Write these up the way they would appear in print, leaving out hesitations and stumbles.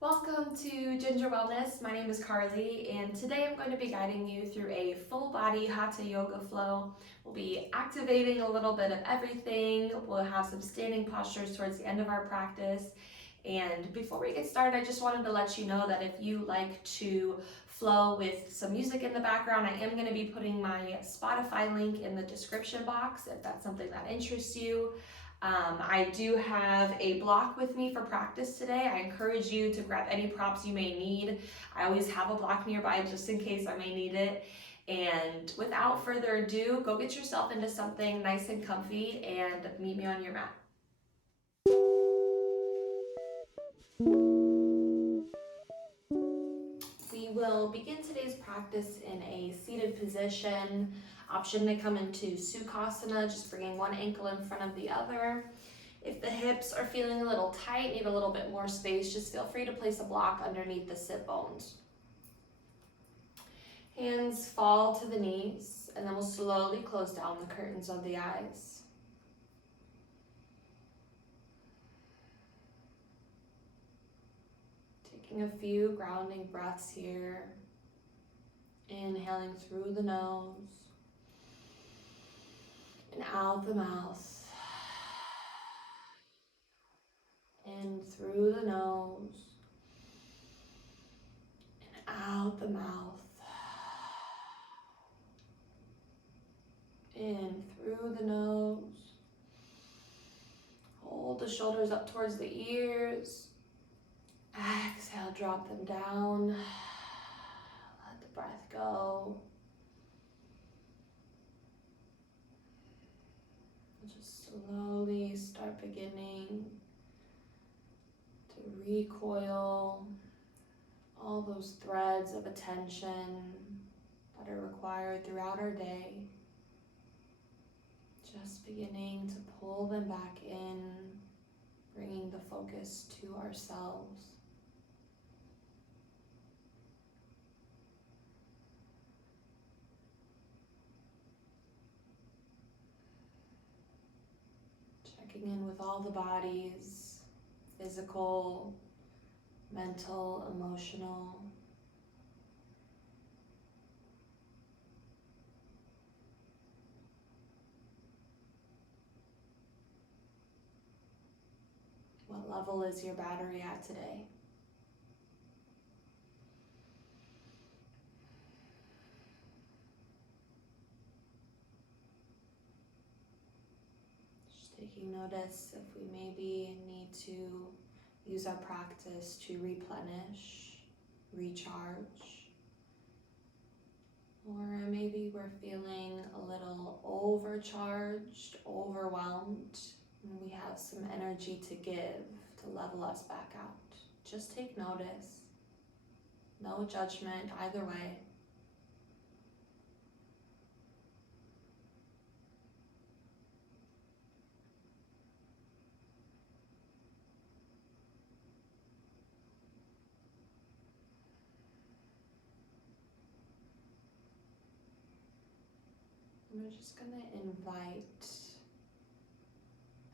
Welcome to Ginger Wellness. My name is Carly, and today I'm going to be guiding you through a full body Hatha yoga flow. We'll be activating a little bit of everything. We'll have some standing postures towards the end of our practice. And before we get started, I just wanted to let you know that if you like to flow with some music in the background, I am going to be putting my Spotify link in the description box if that's something that interests you. I do have a block with me for practice today. I encourage you to grab any props you may need. I always have a block nearby just in case I may need it. And without further ado, go get yourself into something nice and comfy and meet me on your mat. We will begin today's practice in a seated position. Option to come into Sukhasana, just bringing one ankle in front of the other. If the hips are feeling a little tight, need a little bit more space, just feel free to place a block underneath the sit bones. Hands fall to the knees, and then we'll slowly close down the curtains of the eyes. Taking a few grounding breaths here. Inhaling through the nose and out the mouth. In through the nose and out the mouth. In through the nose. Hold the shoulders up towards the ears. Exhale, drop them down. Let the breath go. Just slowly start beginning to recoil all those threads of attention that are required throughout our day. Just beginning to pull them back in, bringing the focus to ourselves. Checking in with all the bodies, physical, mental, emotional. What level is your battery at today? Just taking notice if we maybe need to use our practice to replenish, recharge, or maybe we're feeling a little overcharged, overwhelmed, and we have some energy to give to level us back out. Just take notice. No judgment either way. We're just going to invite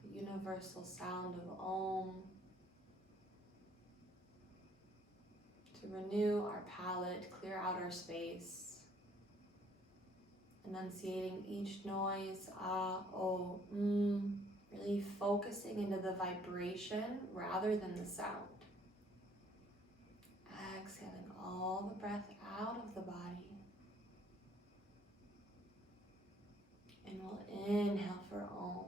the universal sound of Om to renew our palate, clear out our space, enunciating each noise, ah, oh, really focusing into the vibration rather than the sound. Exhaling all the breath out of the body. And we'll inhale for Om.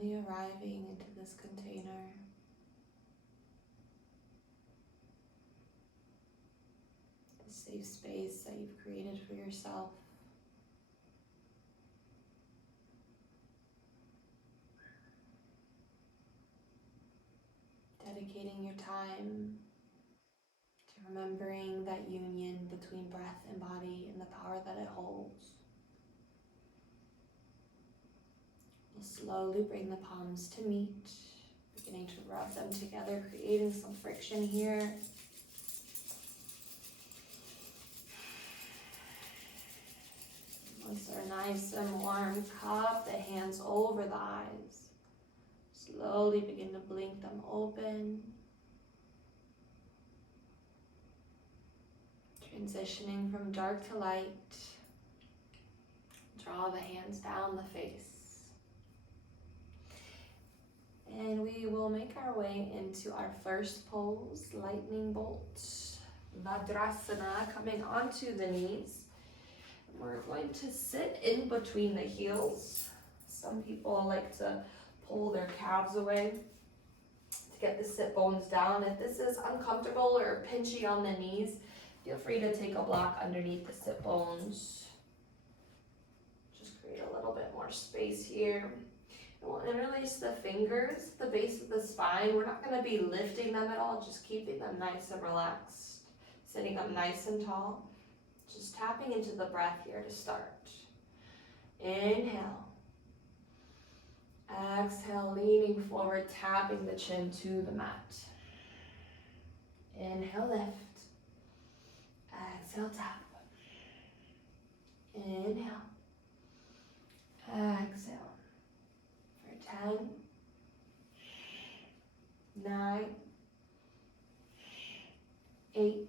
Slowly arriving into this container. The safe space that you've created for yourself. Dedicating your time to remembering that union between breath and body and the power that it holds. We'll slowly bring the palms to meet, beginning to rub them together, creating some friction here. Once they're nice and warm, cup the hands over the eyes. Slowly begin to blink them open. Transitioning from dark to light. Draw the hands down the face. And we will make our way into our first pose, lightning bolt. Vajrasana, coming onto the knees. We're going to sit in between the heels. Some people like to pull their calves away to get the sit bones down. If this is uncomfortable or pinchy on the knees, feel free to take a block underneath the sit bones. Just create a little bit more space here. And we'll interlace the fingers, the base of the spine. We're not going to be lifting them at all, just keeping them nice and relaxed. Sitting up nice and tall. Just tapping into the breath here to start. Inhale. Exhale, leaning forward, tapping the chin to the mat. Inhale, lift. Exhale, tap. Inhale. Exhale. For 10, 9, 8,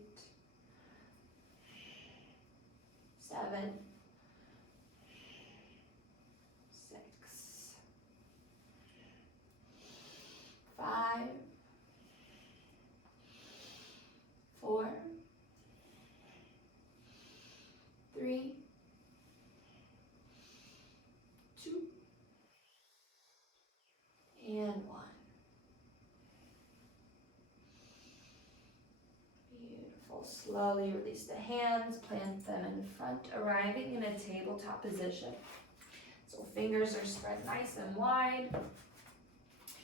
7, 6, 5, 4, 3, 2, and 1. Beautiful. Slowly release the hands, plant them in front, arriving in a tabletop position. So fingers are spread nice and wide.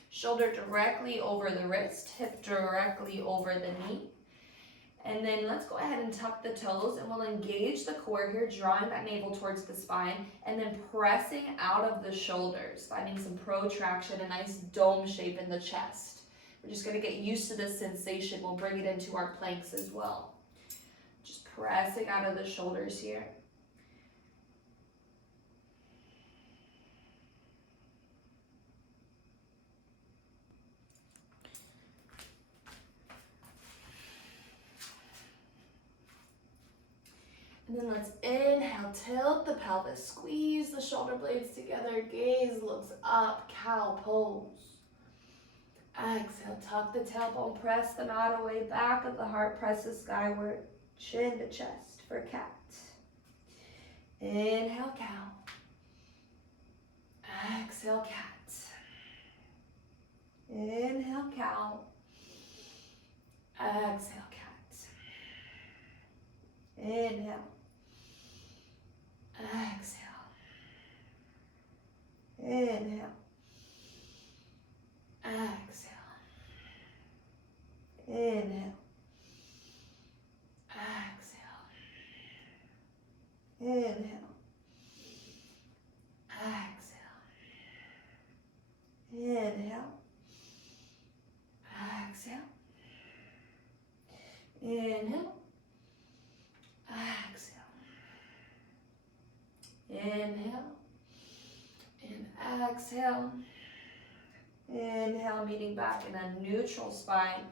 Shoulder directly over the wrist, hip directly over the knee. And then let's go ahead and tuck the toes, and we'll engage the core here, drawing that navel towards the spine, and then pressing out of the shoulders, finding some protraction, a nice dome shape in the chest. We're just going to get used to this sensation. We'll bring it into our planks as well. Just pressing out of the shoulders here. And then let's inhale, tilt the pelvis, squeeze the shoulder blades together, gaze looks up, cow pose. Exhale, tuck the tailbone, press them out away, back of the heart presses skyward, chin to chest for cat. Inhale, cow. Exhale, cat. Inhale, cow. Exhale, cat. Inhale. Exhale. Inhale. Exhale. Inhale. Exhale. Inhale. Exhale. Inhale. Exhale. Inhale. Exhale. Inhale. And exhale. Inhale, meeting back in a neutral spine.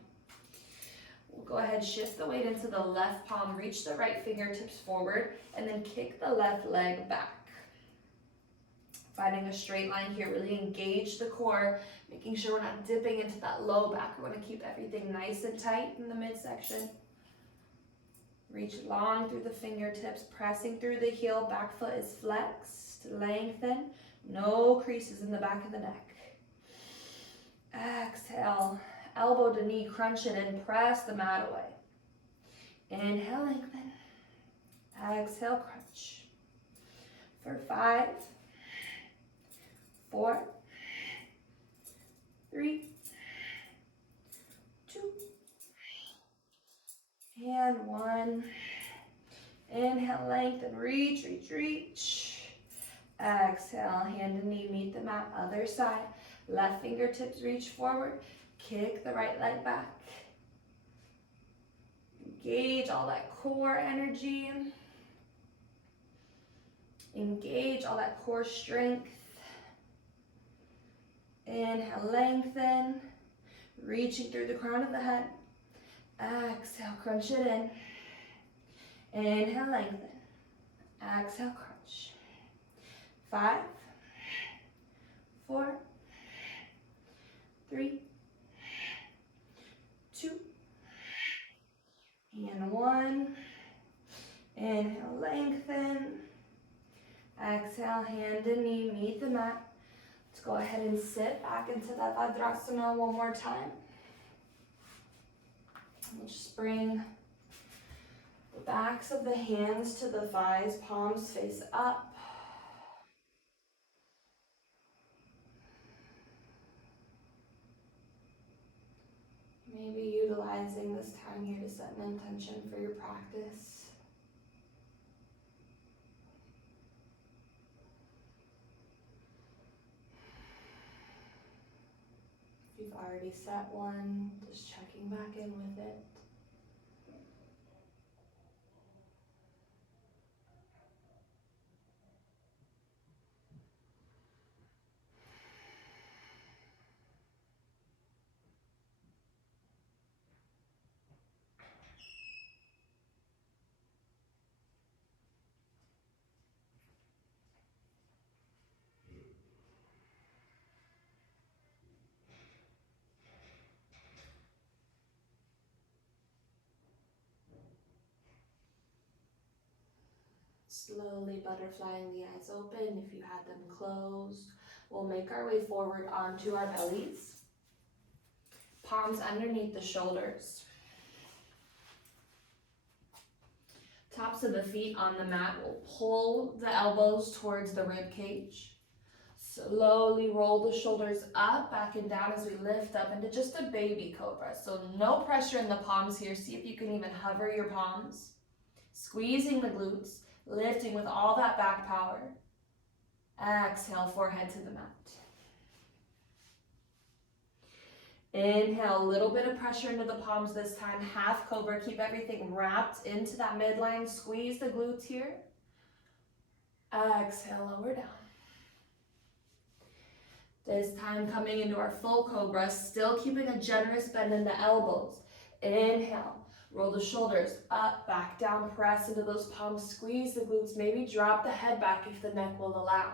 We'll go ahead, shift the weight into the left palm, reach the right fingertips forward, and then kick the left leg back. Finding a straight line here, really engage the core, making sure we're not dipping into that low back. We want to keep everything nice and tight in the midsection. Reach long through the fingertips, pressing through the heel, back foot is flexed, lengthen, no creases in the back of the neck. Exhale, elbow to knee, crunch it in, press the mat away. Inhale, lengthen. Exhale, crunch. For 5, 4, 3, 2, and 1. Inhale, lengthen, reach, reach, reach. Exhale, hand and knee meet the mat, other side. Left fingertips reach forward. Kick the right leg back. Engage all that core energy. Engage all that core strength. Inhale, lengthen. Reaching through the crown of the head. Exhale, crunch it in. Inhale, lengthen. Exhale, crunch. 5, 4, 3, 2, and 1. Inhale, lengthen. Exhale, hand and knee meet the mat. Let's go ahead and sit back into that Vajrasana one more time. We'll just bring the backs of the hands to the thighs, palms face up. Maybe utilizing this time here to set an intention for your practice. If you've already set one, just checking back in with it. Slowly butterflying the eyes open if you had them closed. We'll make our way forward onto our bellies. Palms underneath the shoulders. Tops of the feet on the mat. We'll pull the elbows towards the rib cage. Slowly roll the shoulders up, back and down as we lift up into just a baby cobra. So no pressure in the palms here. See if you can even hover your palms. Squeezing the glutes. Lifting with all that back power. Exhale, forehead to the mat. Inhale, a little bit of pressure into the palms this time. Half cobra, keep everything wrapped into that midline. Squeeze the glutes here. Exhale, lower down. This time coming into our full cobra, still keeping a generous bend in the elbows. Inhale. Roll the shoulders up, back, down, press into those palms, squeeze the glutes, maybe drop the head back if the neck will allow.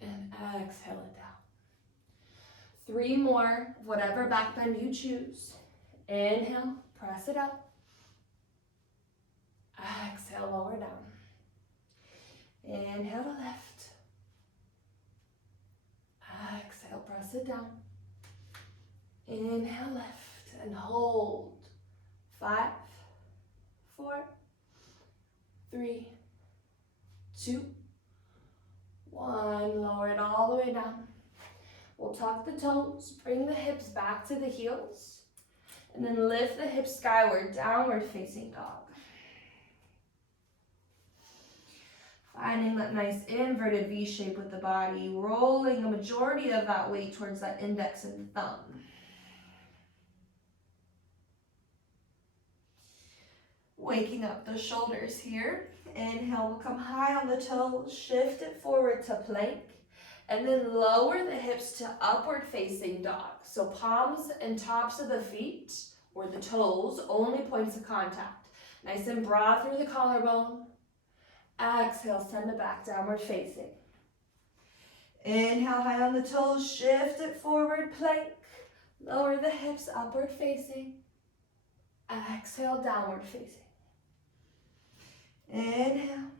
And exhale it down. 3 more, whatever back bend you choose. Inhale, press it up. Exhale, lower down. Inhale to lift. Exhale, press it down. Inhale, lift. And hold. 5, 4, 3, 2, 1. Lower it all the way down. We'll tuck the toes, bring the hips back to the heels, and then lift the hips skyward, downward facing dog. Finding that nice inverted V shape with the body, rolling a majority of that weight towards that index and thumb. Waking up the shoulders here. Inhale, we'll come high on the toes, shift it forward to plank, and then lower the hips to upward facing dog. So palms and tops of the feet, or the toes, only points of contact. Nice and broad through the collarbone. Exhale, send it back, downward facing. Inhale, high on the toes, shift it forward, plank. Lower the hips, upward facing. Exhale, downward facing. Inhale.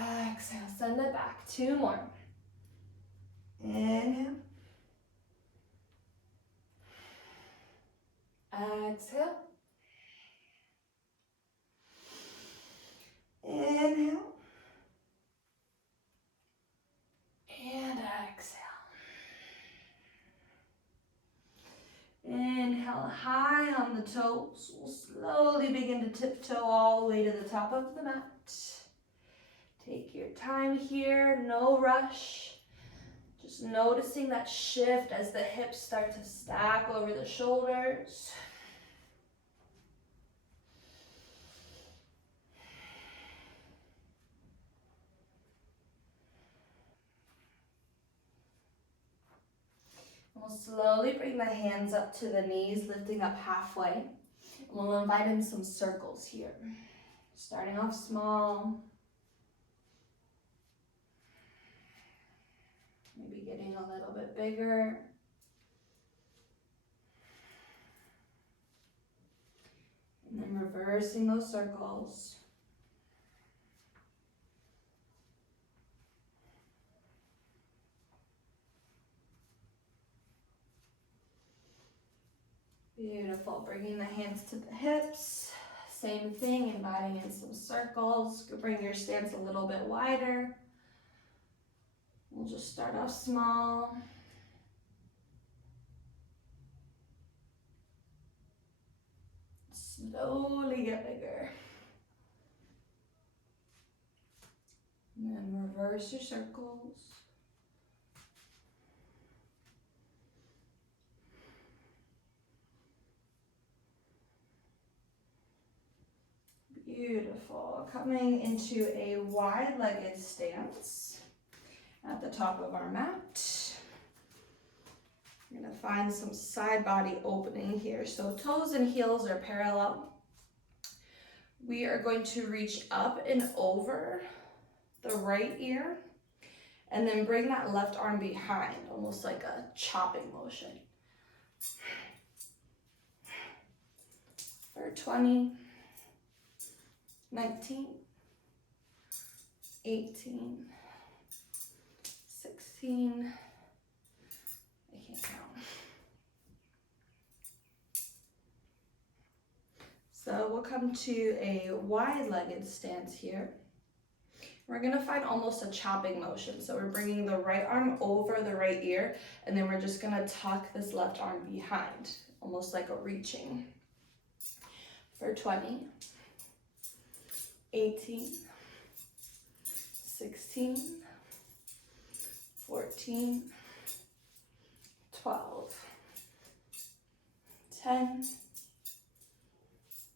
Exhale, send it back. back. 2 more. Inhale. Exhale. Inhale. And exhale. Inhale high on the toes. We'll slowly begin to tiptoe all the way to the top of the mat. Take your time here, no rush. Just noticing that shift as the hips start to stack over the shoulders. We'll slowly bring the hands up to the knees, lifting up halfway. And we'll invite in some circles here. Starting off small. Maybe getting a little bit bigger. And then reversing those circles. Beautiful. Bringing the hands to the hips. Same thing, inviting in some circles. Bring your stance a little bit wider. We'll just start off small. Slowly get bigger. And then reverse your circles. Beautiful. Coming into a wide-legged stance at the top of our mat. We're going to find some side body opening here. So toes and heels are parallel. We are going to reach up and over the right ear and then bring that left arm behind, almost like a chopping motion. For 20, 19, 18, 16, I can't count. So we'll come to a wide-legged stance here. We're gonna find almost a chopping motion. So we're bringing the right arm over the right ear, and then we're just gonna tuck this left arm behind, almost like a reaching. For 20, 18, 16, 14, 12, 10,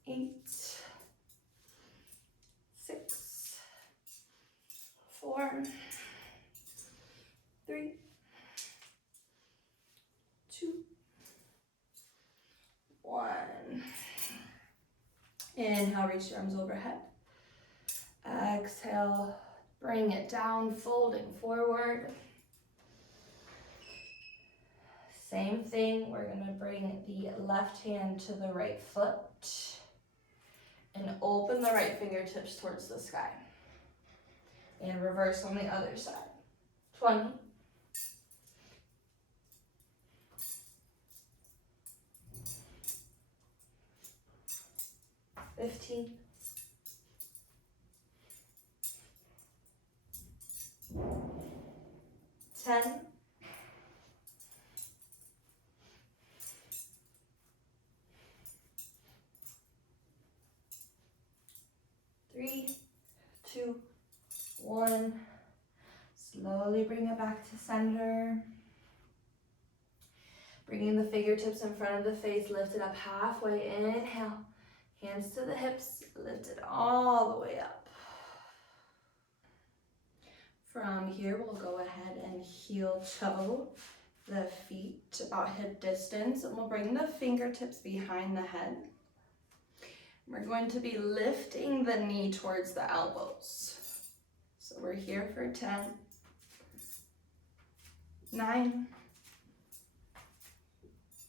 8, 6, 4, 3, 2, 1. Inhale, reach your arms overhead. Exhale, bring it down, folding forward. Same thing, we're gonna bring the left hand to the right foot and open the right fingertips towards the sky. And reverse on the other side. 20. 15. 10. 3, 2, 1. Slowly bring it back to center. Bringing the fingertips in front of the face, lift it up halfway. Inhale, hands to the hips, lift it all the way up. From here, we'll go ahead and heel toe the feet about hip distance, and we'll bring the fingertips behind the head. We're going to be lifting the knee towards the elbows. So we're here for 10, 9,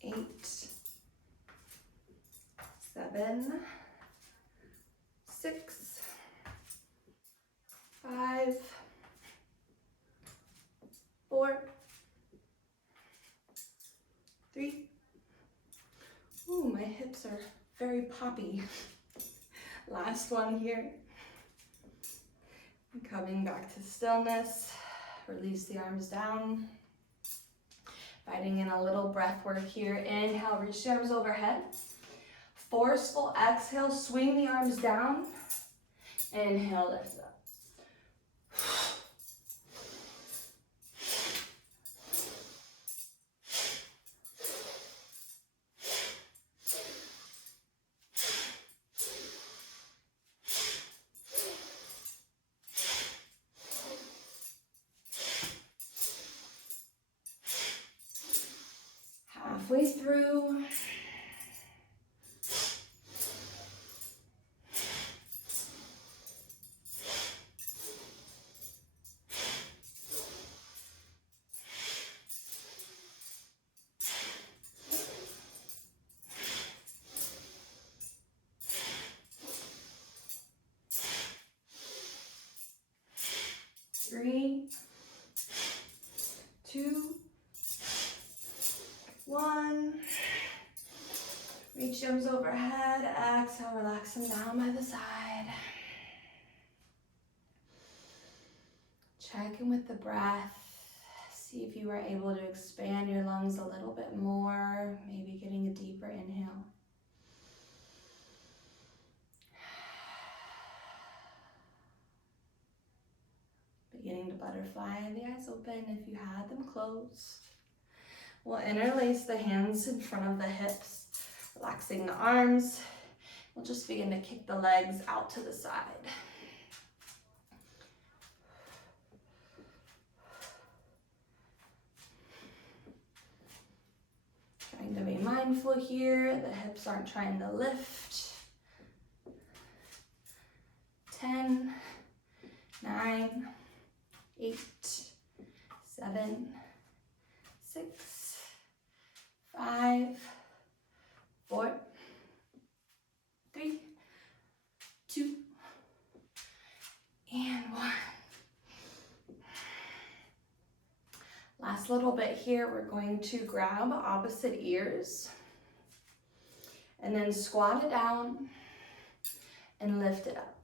8, 7, 6, 5, 4, 3. Ooh, my hips are very poppy. Last one here. Coming back to stillness. Release the arms down. Inviting in a little breath work here. Inhale, reach the arms overhead. Forceful exhale, swing the arms down. Inhale, lift up. Halfway through. Three, 2, 1. Reach the arms overhead. Exhale, relax them down by the side. Check in with the breath. See if you are able to expand your lungs a little bit more. Maybe getting a deeper inhale. Beginning to butterfly, the eyes open if you had them closed. We'll interlace the hands in front of the hips, relaxing the arms. We'll just begin to kick the legs out to the side. Trying to be mindful here, the hips aren't trying to lift. 10, 9, 8, 7, 6, 5, 4, 3, 2, and 1. Last little bit here, we're going to grab opposite ears and then squat it down and lift it up.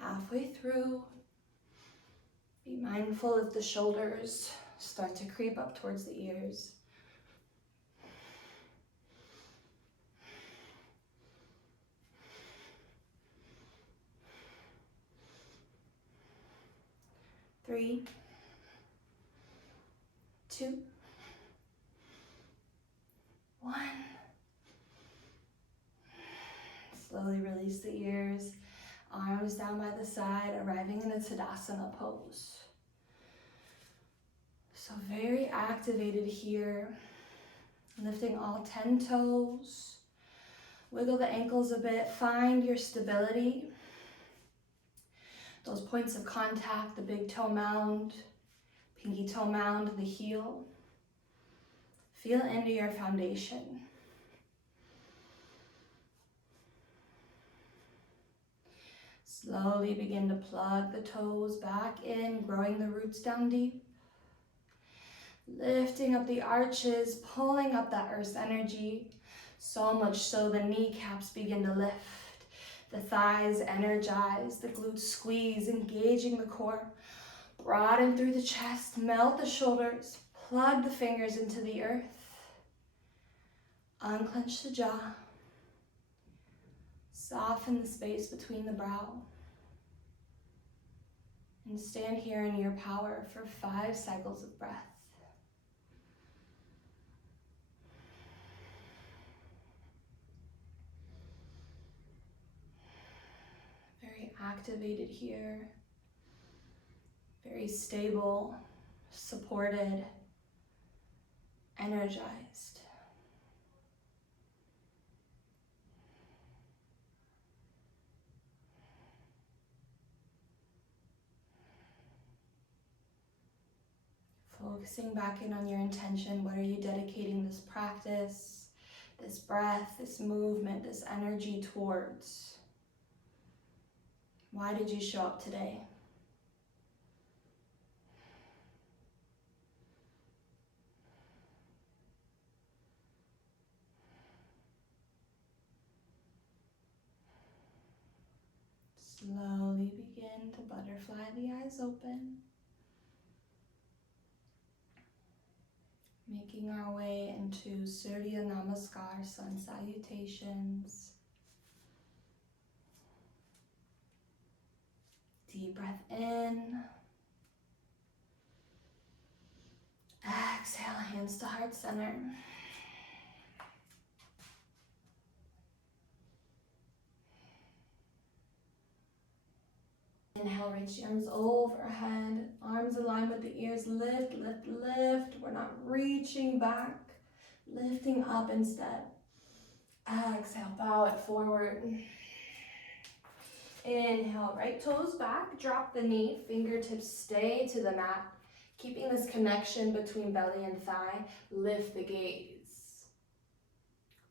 Halfway through, be mindful if the shoulders start to creep up towards the ears. Three, 2, 1. Slowly release the ears. Arms down by the side, arriving in a Tadasana pose. So very activated here. Lifting all 10 toes. Wiggle the ankles a bit. Find your stability. Those points of contact, the big toe mound, pinky toe mound, the heel. Feel into your foundation. Slowly begin to plug the toes back in, growing the roots down deep. Lifting up the arches, pulling up that earth's energy, so much so the kneecaps begin to lift. The thighs energize, the glutes squeeze, engaging the core. Broaden through the chest, melt the shoulders, plug the fingers into the earth. Unclench the jaw. Soften the space between the brow. And stand here in your power for 5 cycles of breath. Very activated here. Very stable, supported, energized. Focusing back in on your intention. What are you dedicating this practice, this breath, this movement, this energy towards? Why did you show up today? Slowly begin to butterfly the eyes open. Making our way into Surya Namaskar, sun salutations. Deep breath in. Exhale, hands to heart center. Inhale, reach the arms overhead, arms aligned with the ears, lift, lift, lift. We're not reaching back, lifting up instead. Exhale, bow it forward. Inhale, right toes back, drop the knee, fingertips stay to the mat. Keeping this connection between belly and thigh, lift the gaze.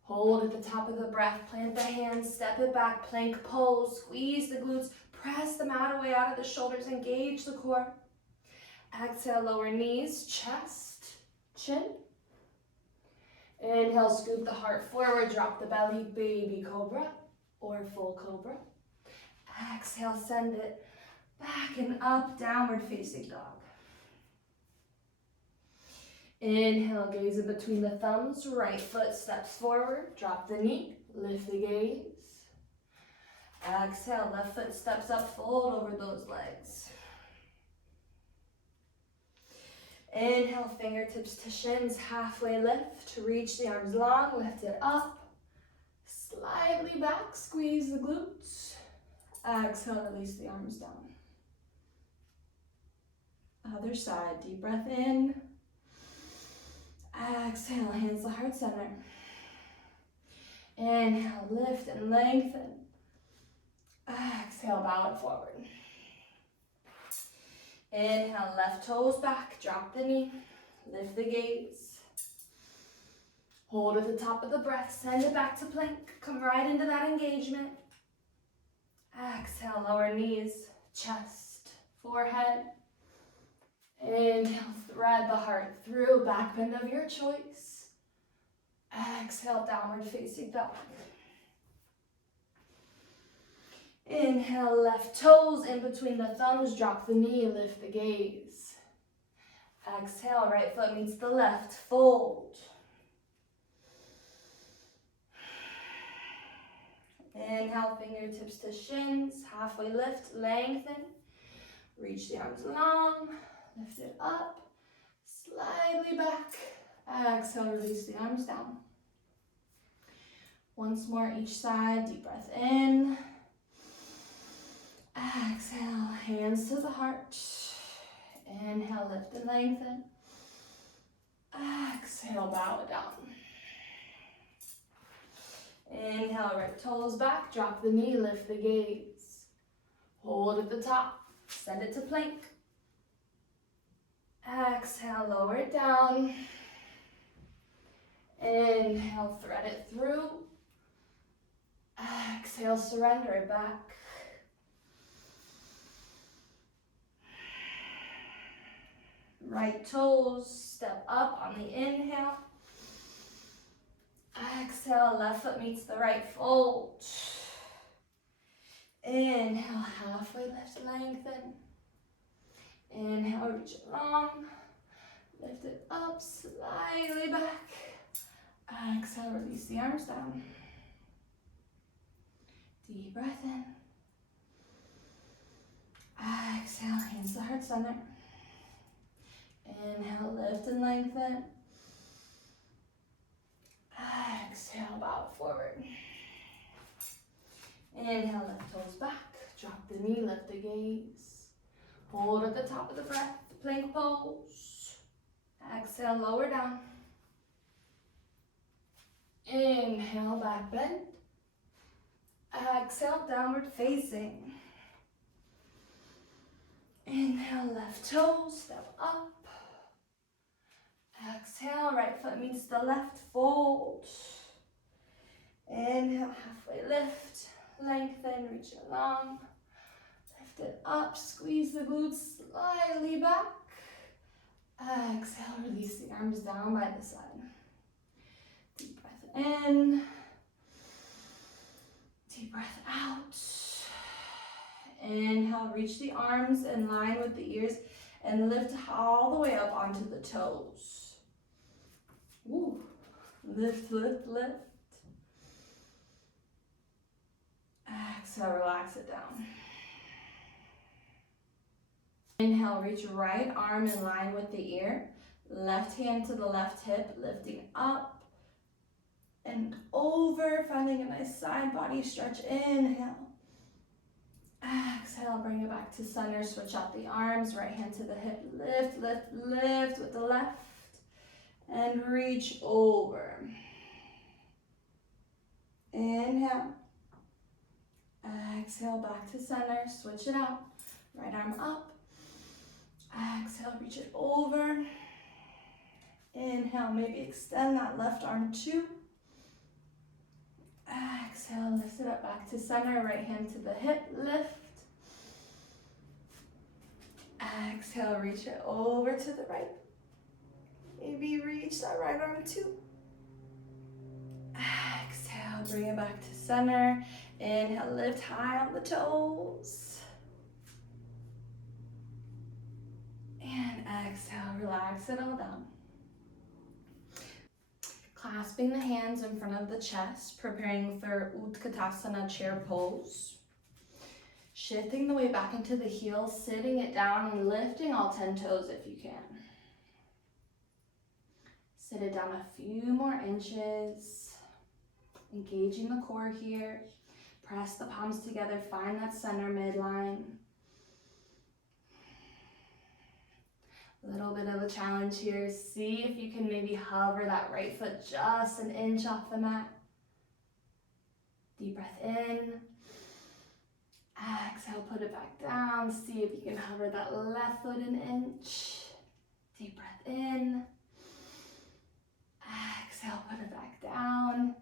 Hold at the top of the breath, plant the hands, step it back, plank pose, squeeze the glutes, press the mat away out of the shoulders, engage the core. Exhale, lower knees, chest, chin. Inhale, scoop the heart forward, drop the belly, baby cobra or full cobra. Exhale, send it back and up, downward facing dog. Inhale, gaze in between the thumbs, right foot steps forward, drop the knee, lift the gaze. Exhale, left foot steps up, fold over those legs. Inhale, fingertips to shins, halfway lift, reach the arms long, lift it up. Slightly back, squeeze the glutes. Exhale, release the arms down. Other side, deep breath in. Exhale, hands to heart center. Inhale, lift and lengthen. Exhale, bow it forward. Inhale, left toes back, drop the knee, lift the gaze. Hold at the top of the breath, send it back to plank, come right into that engagement. Exhale, lower knees, chest, forehead. Inhale, thread the heart through, back bend of your choice. Exhale, downward facing dog. Inhale, left toes in between the thumbs, drop the knee, lift the gaze. Exhale, right foot meets the left, fold. Inhale, fingertips to shins, halfway lift, lengthen. Reach the arms long, lift it up, slightly back. Exhale, release the arms down. Once more each side, deep breath in. Exhale, hands to the heart. Inhale, lift and lengthen. Exhale, bow it down. Inhale, right toes back, drop the knee, lift the gaze. Hold at the top, send it to plank. Exhale, lower it down. Inhale, thread it through. Exhale, surrender it back. Right toes step up on the inhale. Exhale, left foot meets the right, fold. Inhale, halfway lift, lengthen. Inhale, reach it long. Lift it up, slightly back. Exhale, release the arms down. Deep breath in. Exhale, hands to heart center. Inhale, lift and lengthen. Exhale, bow forward. Inhale, left toes back. Drop the knee, lift the gaze. Hold at the top of the breath, plank pose. Exhale, lower down. Inhale, back bend. Exhale, downward facing. Inhale, left toes, step up. Exhale, right foot meets the left, fold. Inhale, halfway lift, lengthen, reach it long. Lift it up, squeeze the glutes slightly back. Exhale, release the arms down by the side. Deep breath in. Deep breath out. Inhale, reach the arms in line with the ears and lift all the way up onto the toes. Woo. Lift, lift, lift. Exhale, relax it down. Inhale, reach right arm in line with the ear. Left hand to the left hip, lifting up and over, finding a nice side body stretch. Inhale. Exhale, bring it back to center. Switch out the arms, right hand to the hip. Lift, lift, lift with the left. And reach over. Inhale. Exhale, back to center. Switch it out. Right arm up. Exhale, reach it over. Inhale, maybe extend that left arm too. Exhale, lift it up back to center. Right hand to the hip, lift. Exhale, reach it over to the right. Maybe reach that right arm too. Exhale, bring it back to center. Inhale, lift high on the toes. And exhale, relax it all down. Clasping the hands in front of the chest, preparing for Utkatasana chair pose. Shifting the weight back into the heels, sitting it down and lifting all 10 toes if you can. Sit it down a few more inches. Engaging the core here. Press the palms together, find that center midline. A little bit of a challenge here. See if you can maybe hover that right foot just an inch off the mat. Deep breath in. Exhale, put it back down. See if you can hover that left foot an inch. Deep breath in. Exhale, put it back down.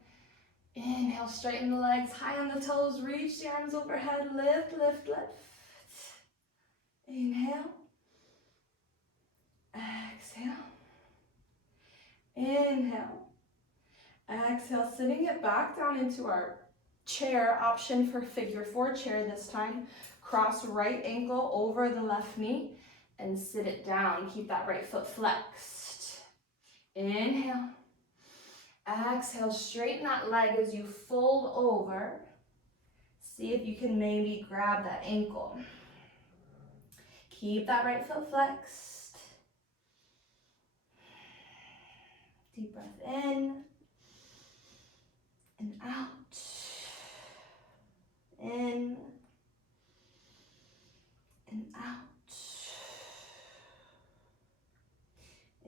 Inhale, straighten the legs, high on the toes, reach the arms overhead, lift, lift, lift. Inhale. Exhale. Inhale. Exhale, sitting it back down into our chair, option for figure 4 chair this time. Cross right ankle over the left knee and sit it down. Keep that right foot flexed. Inhale. Exhale, straighten that leg as you fold over. See if you can maybe grab that ankle. Keep that right foot flexed. Deep breath in and out. In and out.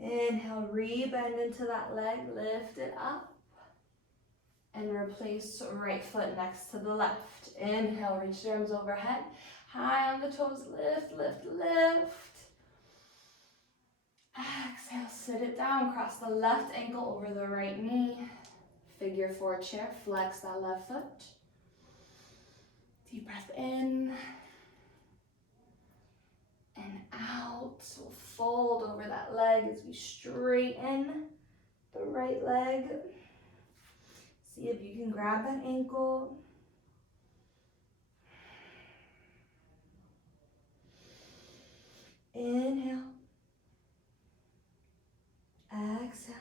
Inhale, re-bend into that leg, lift it up. And replace right foot next to the left. Inhale, reach the arms overhead. High on the toes, lift, lift, lift. Exhale, sit it down. Cross the left ankle over the right knee. Figure 4 chair, flex that left foot. Deep breath in. And out. So fold over that leg as we straighten the right leg. See if you can grab that ankle. Inhale. Exhale.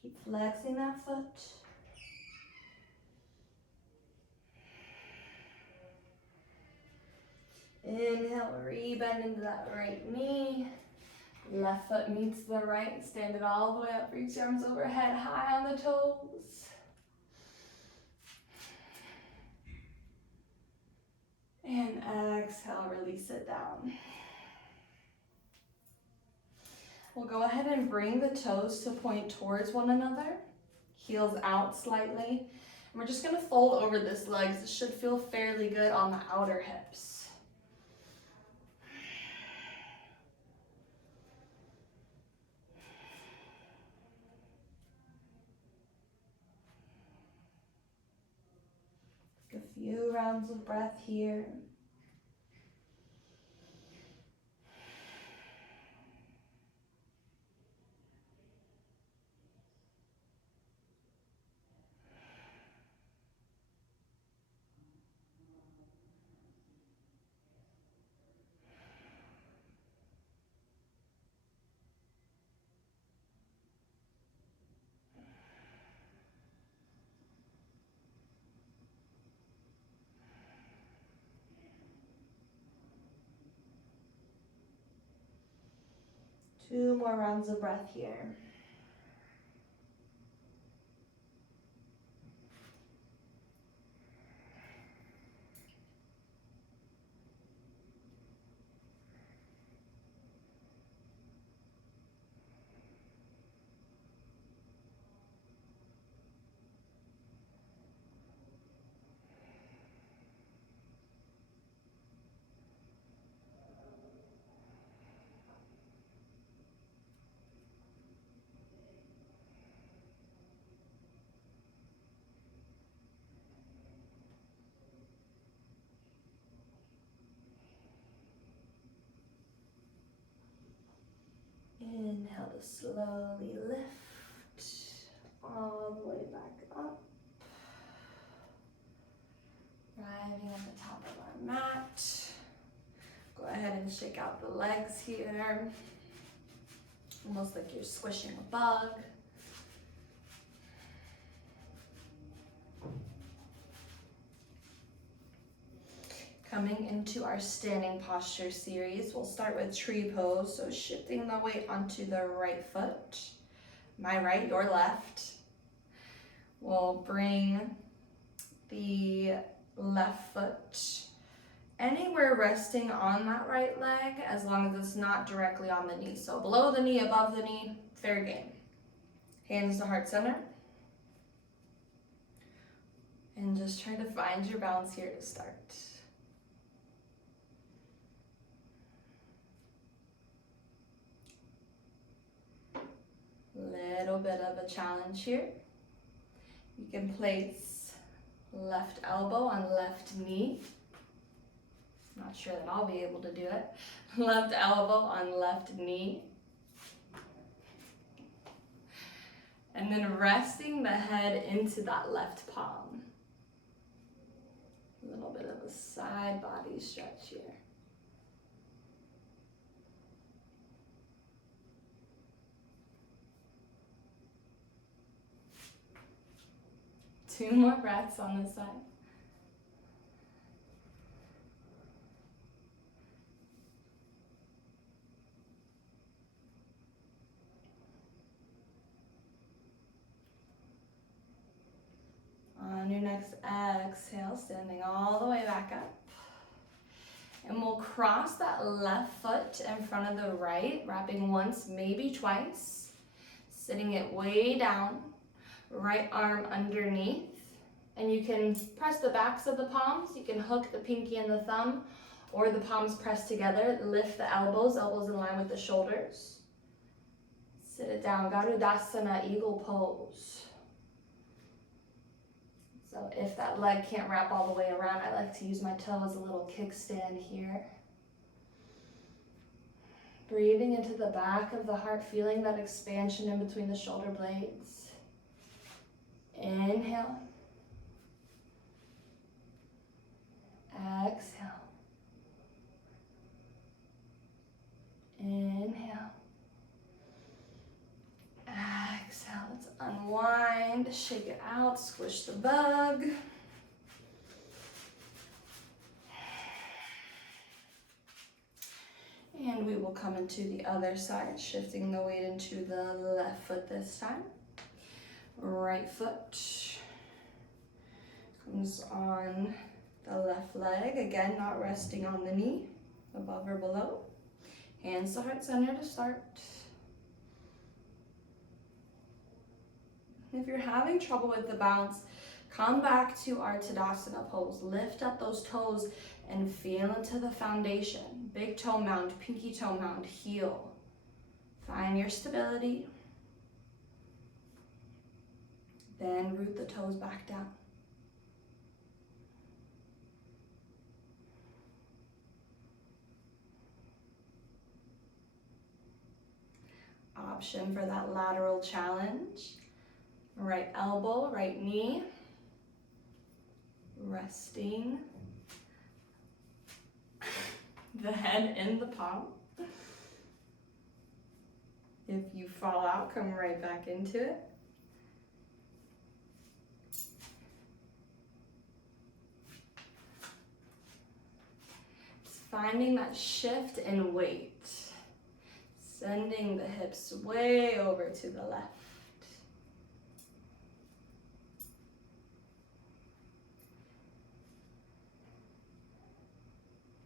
Keep flexing that foot. Inhale, re-bend into that right knee. Left foot meets the right, stand it all the way up, reach arms overhead, high on the toes. And exhale, release it down. We'll go ahead and bring the toes to point towards one another, heels out slightly. And we're just gonna fold over this leg. This should feel fairly good on the outer hips. Few rounds of breath here. Two more rounds of breath here. Inhale to slowly lift all the way back up. Arriving at the top of our mat. Go ahead and shake out the legs here. Almost like you're squishing a bug. Coming into our standing posture series, we'll start with tree pose. So shifting the weight onto the right foot. My right, your left. We'll bring the left foot anywhere resting on that right leg, as long as it's not directly on the knee. So below the knee, above the knee, fair game. Hands to heart center. And just try to find your balance here to start. Little bit of a challenge here. You can place left elbow on left knee. Not sure that I'll be able to do it. Left elbow on left knee. And then resting the head into that left palm. A little bit of a side body stretch here. Two more breaths on this side. On your next exhale, standing all the way back up. And we'll cross that left foot in front of the right, wrapping once, maybe twice. Sitting it way down, right arm underneath. And you can press the backs of the palms. You can hook the pinky and the thumb, or the palms pressed together. Lift the elbows, elbows in line with the shoulders. Sit it down, Garudasana, eagle pose. So if that leg can't wrap all the way around, I like to use my toe as a little kickstand here. Breathing into the back of the heart, feeling that expansion in between the shoulder blades. Inhale. Exhale. Inhale. Exhale. Let's unwind, shake it out, squish the bug. And we will come into the other side, shifting the weight into the left foot this time. Right foot comes on the left leg, again, not resting on the knee, above or below. Hands to heart center to start. If you're having trouble with the balance, come back to our Tadasana pose. Lift up those toes and feel into the foundation. Big toe mound, pinky toe mound, heel. Find your stability. Then root the toes back down. option for that lateral challenge. Right elbow, right knee, resting the head in the palm. If you fall out, come right back into it. It's finding that shift in weight. Sending the hips way over to the left.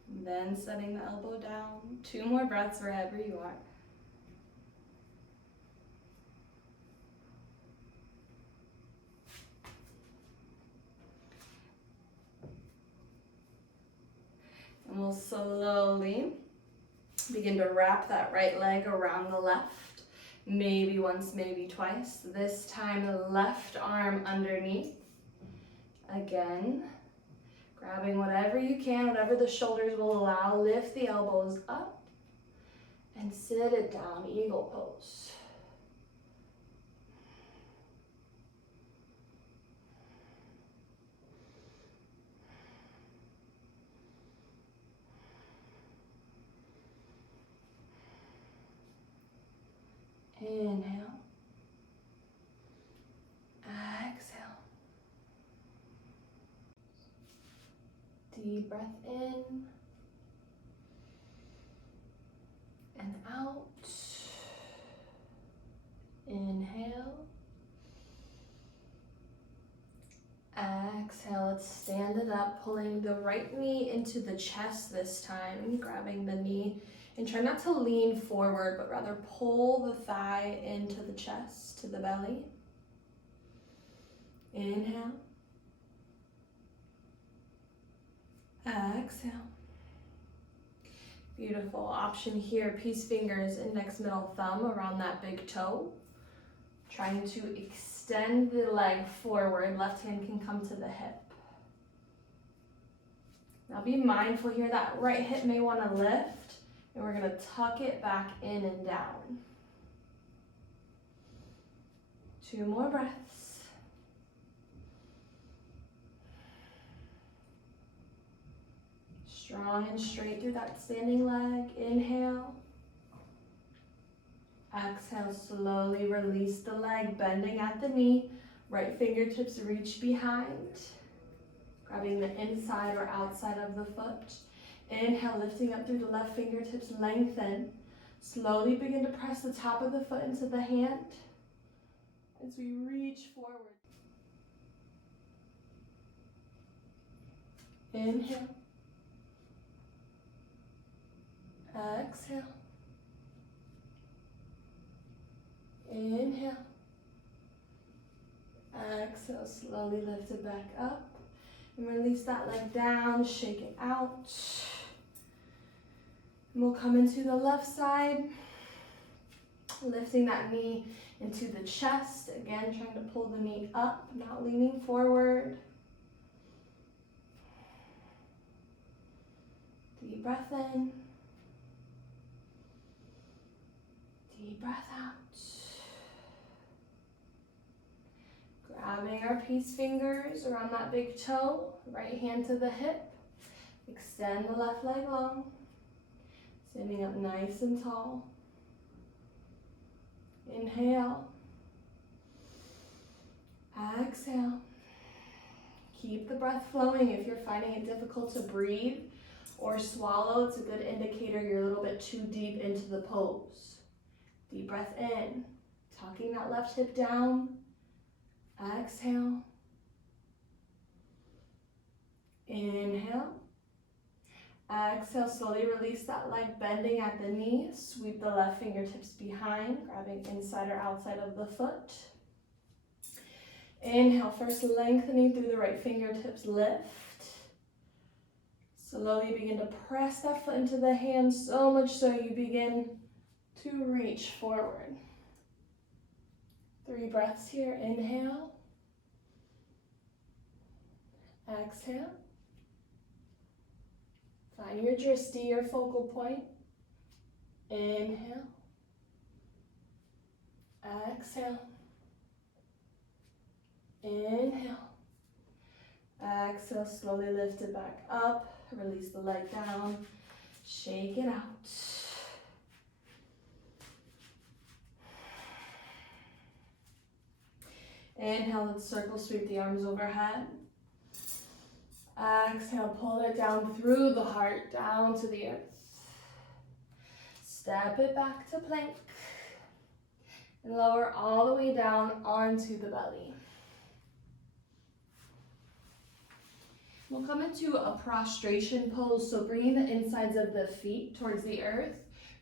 And then setting the elbow down. 2 more breaths wherever you are. And we'll slowly begin to wrap that right leg around the left. Maybe once, maybe twice. This time the left arm underneath. Again, grabbing whatever you can, whatever the shoulders will allow. Lift the elbows up and sit it down, eagle pose. Inhale. Exhale. Deep breath in and out. Inhale. Exhale, let's stand it up, pulling the right knee into the chest this time, grabbing the knee, and try not to lean forward, but rather pull the thigh into the chest, to the belly. Inhale. Exhale. Beautiful. Option here, peace fingers, index, middle, thumb around that big toe. Trying to extend the leg forward. Left hand can come to the hip. Now be mindful here, that right hip may want to lift, and we're going to tuck it back in and down. 2 more breaths. Strong and straight through that standing leg. Inhale. Exhale, slowly release the leg, bending at the knee. Right fingertips reach behind. Grabbing the inside or outside of the foot. Inhale, lifting up through the left fingertips, lengthen. Slowly begin to press the top of the foot into the hand as we reach forward. Inhale. Exhale. Inhale. Exhale, slowly lift it back up. And release that leg down, shake it out. And we'll come into the left side. Lifting that knee into the chest. Again, trying to pull the knee up, not leaning forward. Deep breath in. Deep breath out. Grabbing our peace fingers around that big toe, right hand to the hip. Extend the left leg long. Sitting up nice and tall. Inhale. Exhale. Keep the breath flowing. If you're finding it difficult to breathe or swallow, it's a good indicator you're a little bit too deep into the pose. Deep breath in, tucking that left hip down. Exhale. Inhale. Exhale, slowly release that leg, bending at the knee. Sweep the left fingertips behind, grabbing inside or outside of the foot. Inhale, first lengthening through the right fingertips, lift. Slowly begin to press that foot into the hand, so much so you begin to reach forward. 3 breaths here. Inhale. Exhale. Find your drishti, your focal point. Inhale. Exhale. Inhale. Exhale, slowly lift it back up. Release the leg down. Shake it out. Inhale, let's circle sweep the arms overhead. Exhale, pull it down through the heart, down to the earth. Step it back to plank. And lower all the way down onto the belly. We'll come into a prostration pose, so bringing the insides of the feet towards the earth,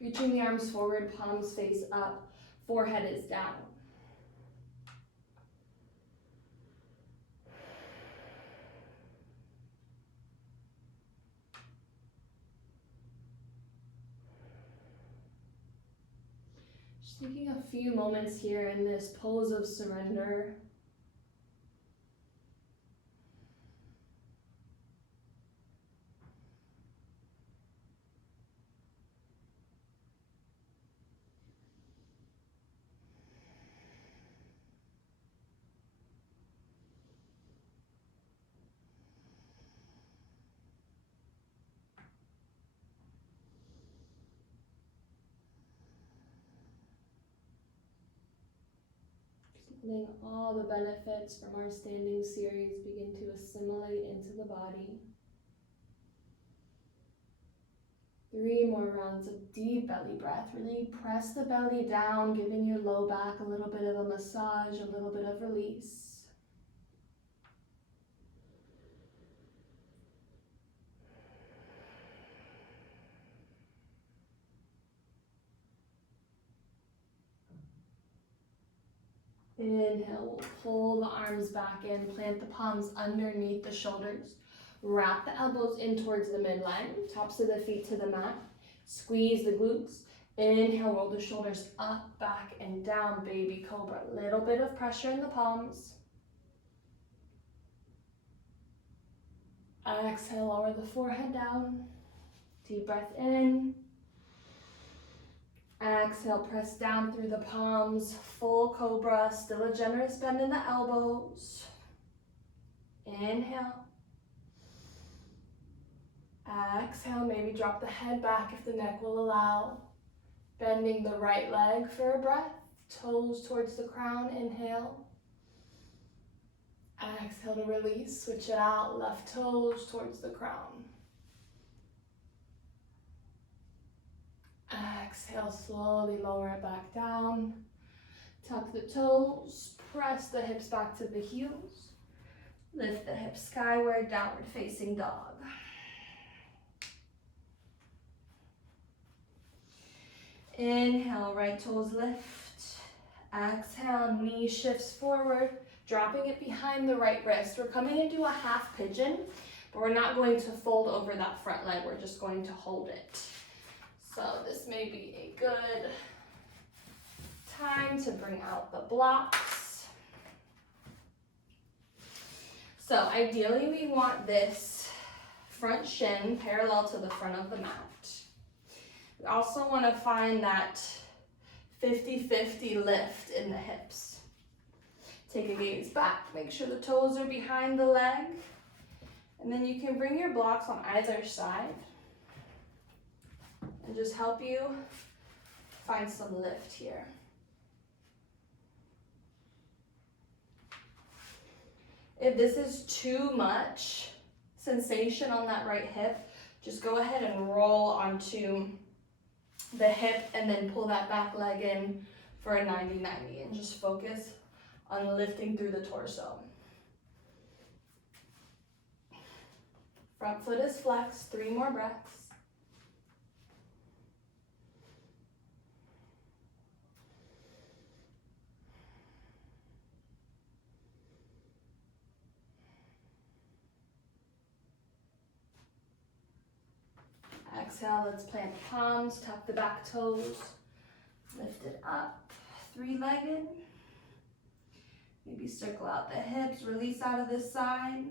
reaching the arms forward, palms face up, forehead is down. Just taking a few moments here in this pose of surrender. Letting all the benefits from our standing series begin to assimilate into the body. 3 more rounds of deep belly breath. Really press the belly down, giving your low back a little bit of a massage, a little bit of release. Inhale, we'll pull the arms back in, plant the palms underneath the shoulders. Wrap the elbows in towards the midline, tops of the feet to the mat. Squeeze the glutes. Inhale, roll the shoulders up, back, and down, baby cobra. Little bit of pressure in the palms. Exhale, lower the forehead down. Deep breath in. Exhale, press down through the palms, full cobra, still a generous bend in the elbows. Inhale. Exhale, maybe drop the head back if the neck will allow. Bending the right leg for a breath, toes towards the crown, inhale. Exhale to release, switch it out, left toes towards the crown. Exhale, slowly lower it back down. Tuck the toes, press the hips back to the heels. Lift the hips skyward, downward facing dog. Inhale, right toes lift. Exhale, knee shifts forward, dropping it behind the right wrist. We're coming into a half pigeon, but we're not going to fold over that front leg. We're just going to hold it. So this may be a good time to bring out the blocks. So ideally we want this front shin parallel to the front of the mat. We also want to find that 50-50 lift in the hips. Take a gaze back, make sure the toes are behind the leg, and then you can bring your blocks on either side and just help you find some lift here. If this is too much sensation on that right hip, just go ahead and roll onto the hip and then pull that back leg in for a 90-90 and just focus on lifting through the torso. Front foot is flexed, 3 more breaths. Exhale, let's plant the palms, tuck the back toes, lift it up, 3-legged. Maybe circle out the hips, release out of this side.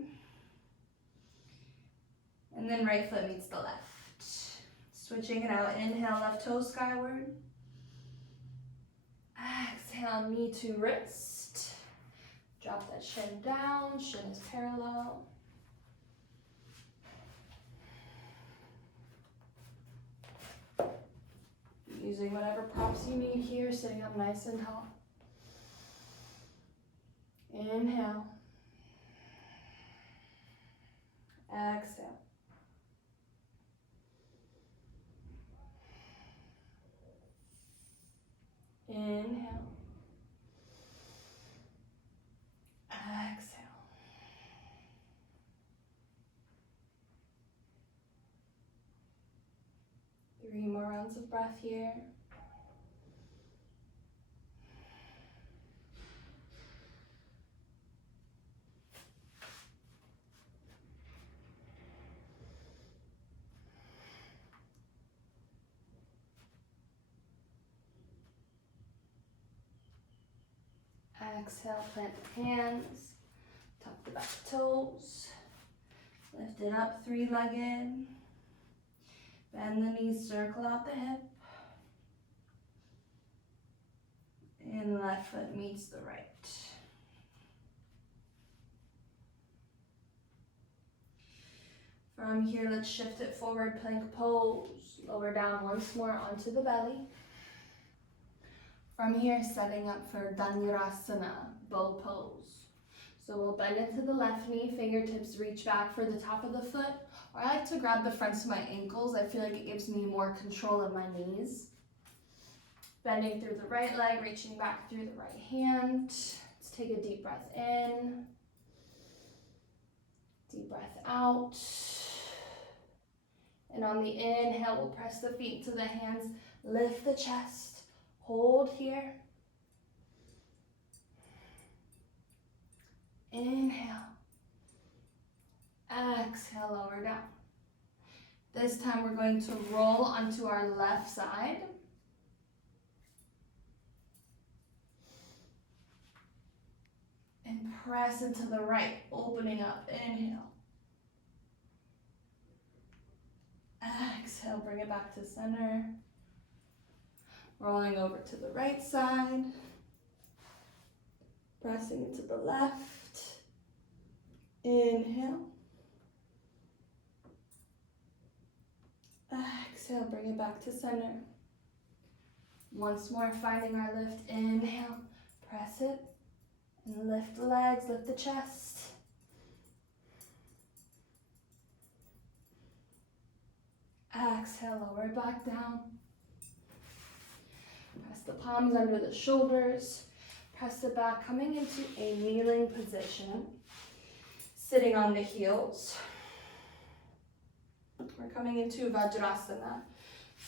And then right foot meets the left. Switching it out, inhale, left toe skyward. Exhale. Exhale, knee to wrist. Drop that shin down, shin is parallel. Using whatever props you need here, sitting up nice and tall. Inhale. Exhale. Inhale. Exhale. 3 more rounds of breath here. Exhale, plant the hands, tuck the back toes, lift it up, 3-legged, bend the knees, circle out the hip, and left foot meets the right. From here, let's shift it forward, plank pose, lower down once more onto the belly. From here, setting up for Dhanurasana, bow pose. So we'll bend into the left knee, fingertips reach back for the top of the foot, or I like to grab the fronts of my ankles. I feel like it gives me more control of my knees. Bending through the right leg, reaching back through the right hand. Let's take a deep breath in. Deep breath out. And on the inhale, we'll press the feet to the hands, lift the chest, hold here. Inhale. Exhale, lower down. This time we're going to roll onto our left side. And press into the right, opening up. Inhale. Exhale, bring it back to center. Rolling over to the right side. Pressing into the left. Inhale. Exhale, bring it back to center. Once more, finding our lift. Inhale, press it. And lift the legs, lift the chest. Exhale, lower it back down. Press the palms under the shoulders. Press it back, coming into a kneeling position. Sitting on the heels. We're coming into Vajrasana.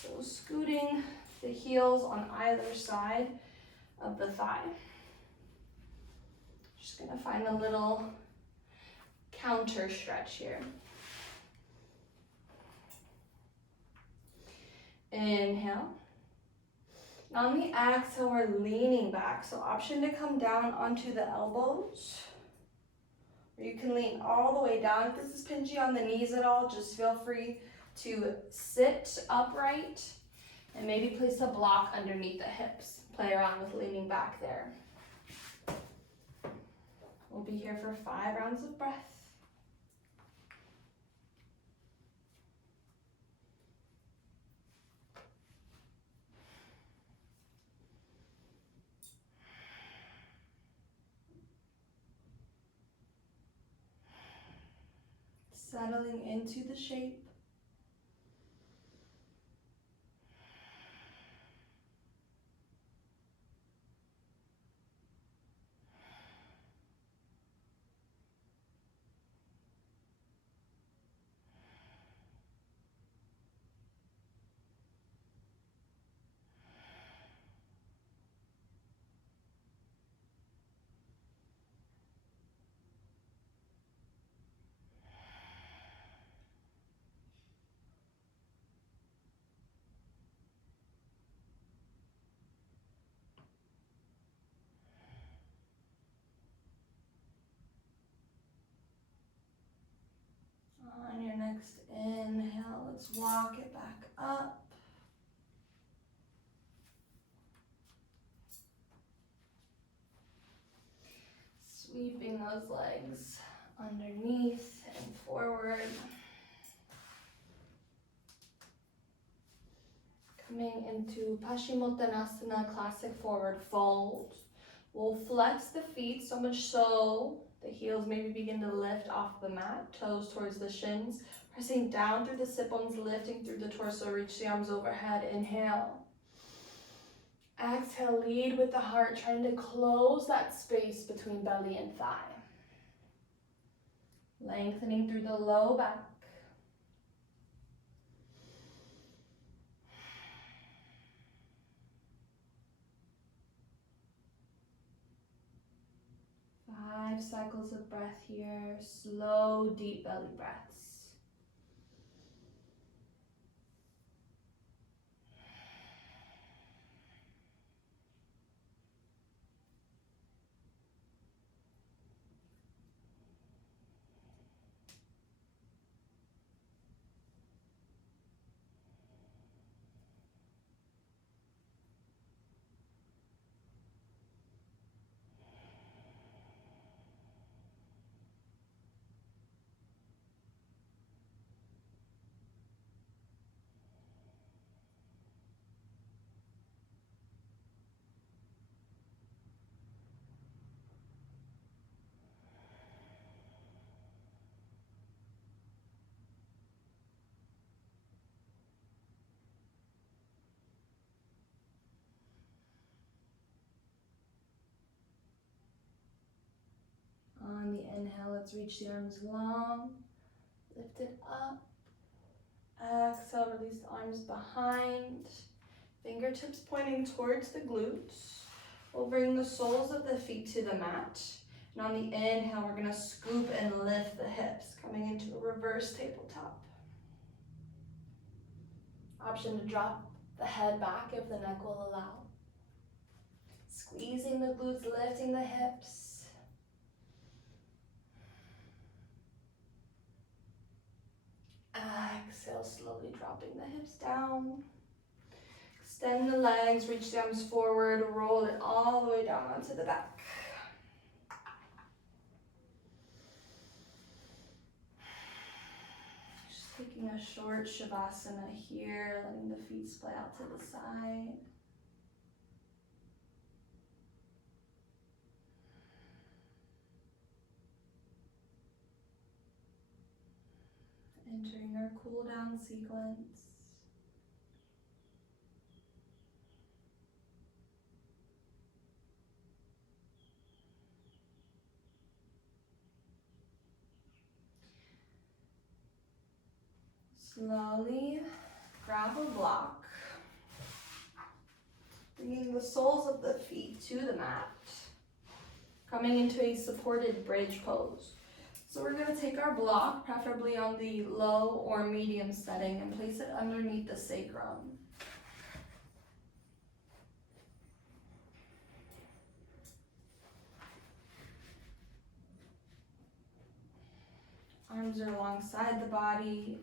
So scooting the heels on either side of the thigh. Just gonna find a little counter stretch here. Inhale. On the exhale, we're leaning back. So option to come down onto the elbows. Or you can lean all the way down. If this is pinchy on the knees at all, just feel free to sit upright and maybe place a block underneath the hips. Play around with leaning back there. We'll be here for 5 rounds of breath. Settling into the shape. On your next inhale, let's walk it back up. Sweeping those legs underneath and forward. Coming into Paschimottanasana, classic forward fold. We'll flex the feet so much so the heels maybe begin to lift off the mat, toes towards the shins, pressing down through the sit bones, lifting through the torso, reach the arms overhead, inhale. Exhale, lead with the heart, trying to close that space between belly and thigh. Lengthening through the low back. Five cycles of breath here, slow, deep belly breaths. On the inhale, let's reach the arms long, lift it up. Exhale, release the arms behind, fingertips pointing towards the glutes. We'll bring the soles of the feet to the mat. And on the inhale, we're gonna scoop and lift the hips, coming into a reverse tabletop. Option to drop the head back if the neck will allow. Squeezing the glutes, lifting the hips. Exhale, slowly dropping the hips down. Extend the legs, reach the arms forward, roll it all the way down onto the back. Just taking a short shavasana here, letting the feet splay out to the side. Entering our cool down sequence. Slowly grab a block, bringing the soles of the feet to the mat, coming into a supported bridge pose. So we're going to take our block, preferably on the low or medium setting, and place it underneath the sacrum. Arms are alongside the body.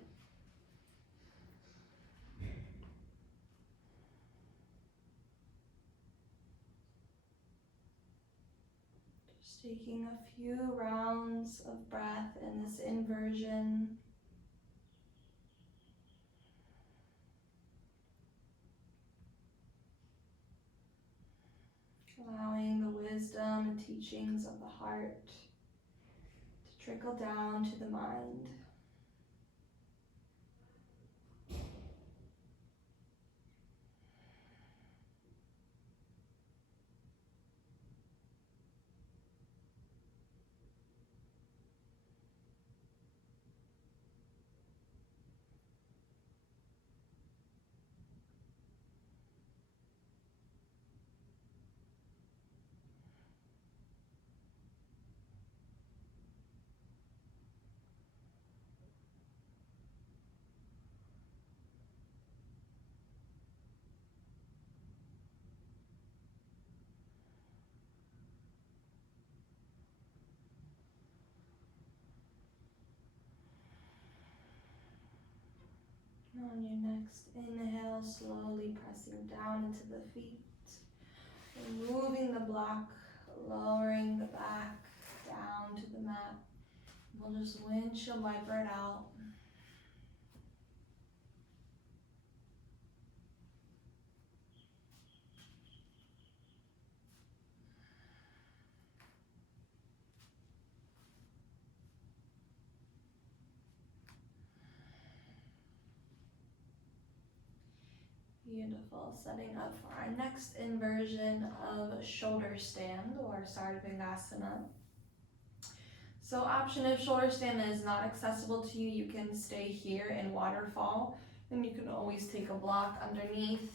Just taking a few rounds of breath in this inversion. Allowing the wisdom and teachings of the heart to trickle down to the mind. On your next inhale, slowly pressing down into the feet, removing the block, lowering the back down to the mat. We'll just windshield wiper it out. Beautiful. Setting up for our next inversion of shoulder stand or Sarvangasana. So option if shoulder stand is not accessible to you, you can stay here in waterfall. And you can always take a block underneath.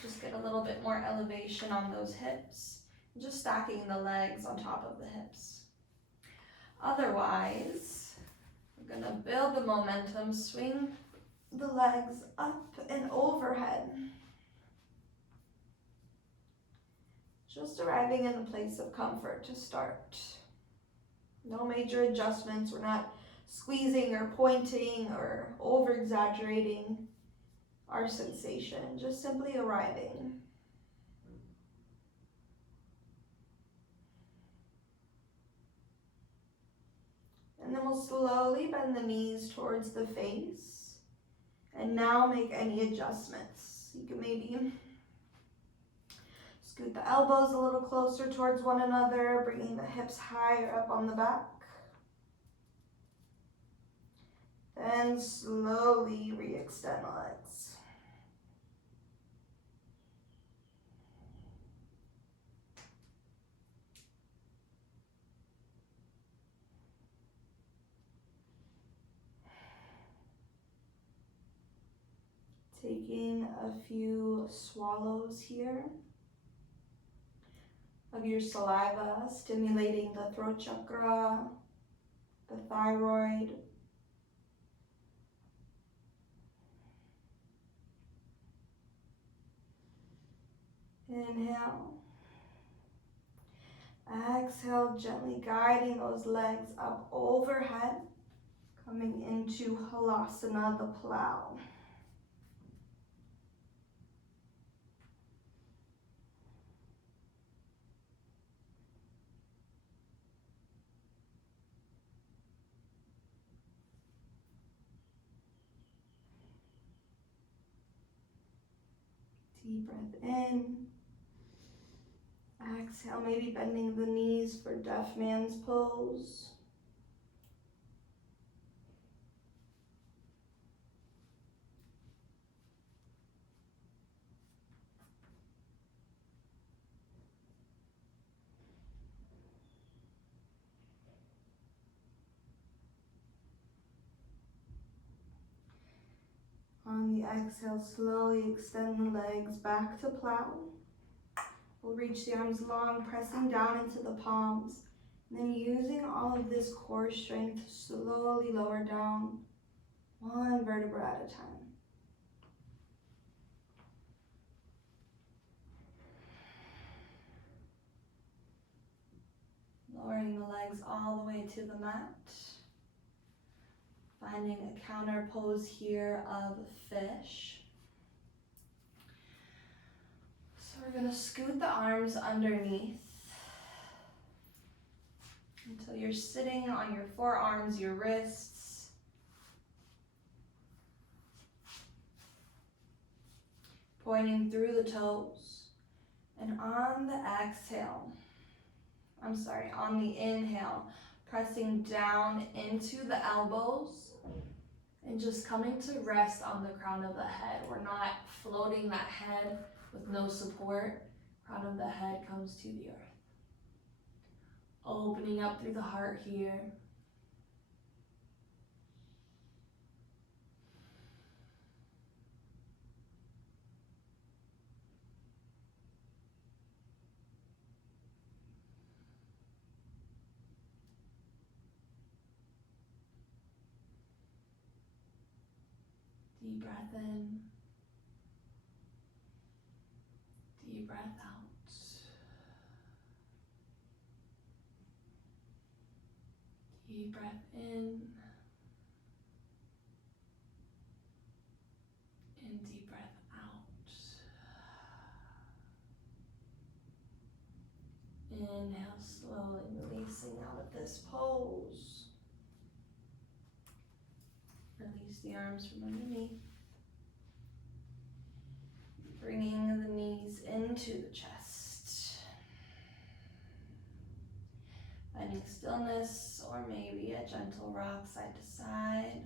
Just get a little bit more elevation on those hips. Just stacking the legs on top of the hips. Otherwise, we're gonna build the momentum, swing the legs up and overhead. Just arriving in a place of comfort to start. No major adjustments. We're not squeezing or pointing or over exaggerating our sensation, just simply arriving. And then we'll slowly bend the knees towards the face. And now make any adjustments. You can maybe scoot the elbows a little closer towards one another, bringing the hips higher up on the back. Then slowly re-extend the legs. Taking a few swallows here of your saliva, stimulating the throat chakra, the thyroid. Inhale. Exhale, gently guiding those legs up overhead, coming into Halasana, the plow. Deep breath in. Exhale, maybe bending the knees for deaf man's pose. On the exhale, slowly extend the legs back to plow. We'll reach the arms long, pressing down into the palms. And then using all of this core strength to slowly lower down, one vertebra at a time. Lowering the legs all the way to the mat. Finding a counter pose here of fish. So we're gonna scoot the arms underneath until you're sitting on your forearms, your wrists. Pointing through the toes. And on the inhale, pressing down into the elbows and just coming to rest on the crown of the head. We're not floating that head with no support. Crown of the head comes to the earth. Opening up through the heart here. Deep breath in. Deep breath out. Deep breath in. And deep breath out. Inhale, slowly releasing out of Release the arms from underneath. Bringing the knees into the chest. Finding stillness or maybe a gentle rock side to side.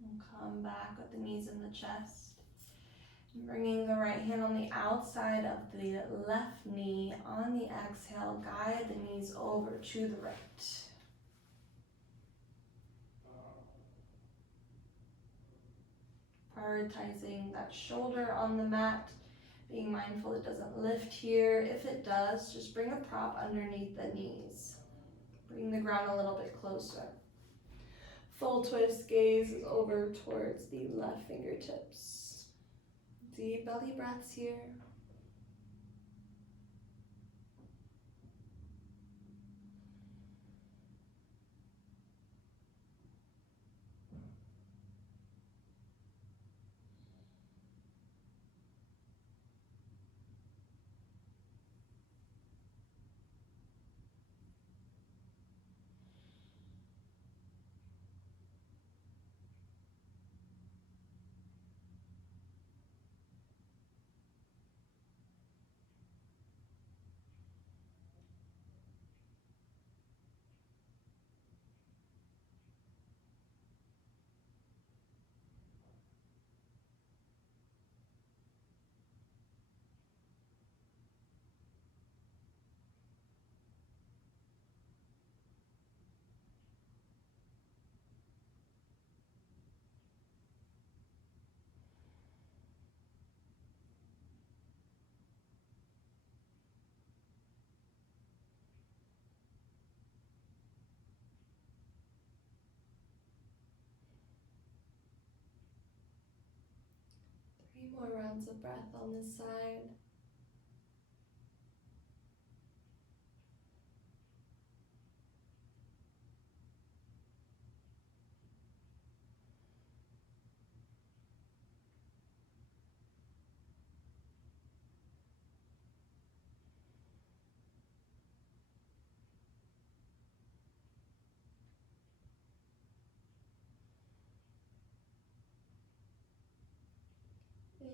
And come back with the knees in the chest. Bringing the right hand on the outside of the left knee. On the exhale, guide the knees over to the right. Prioritizing that shoulder on the mat. Being mindful it doesn't lift here. If it does, just bring a prop underneath the knees. Bring the ground a little bit closer. Full twist, gaze is over towards the left fingertips. Deep belly breaths here. Three more rounds of breath on this side.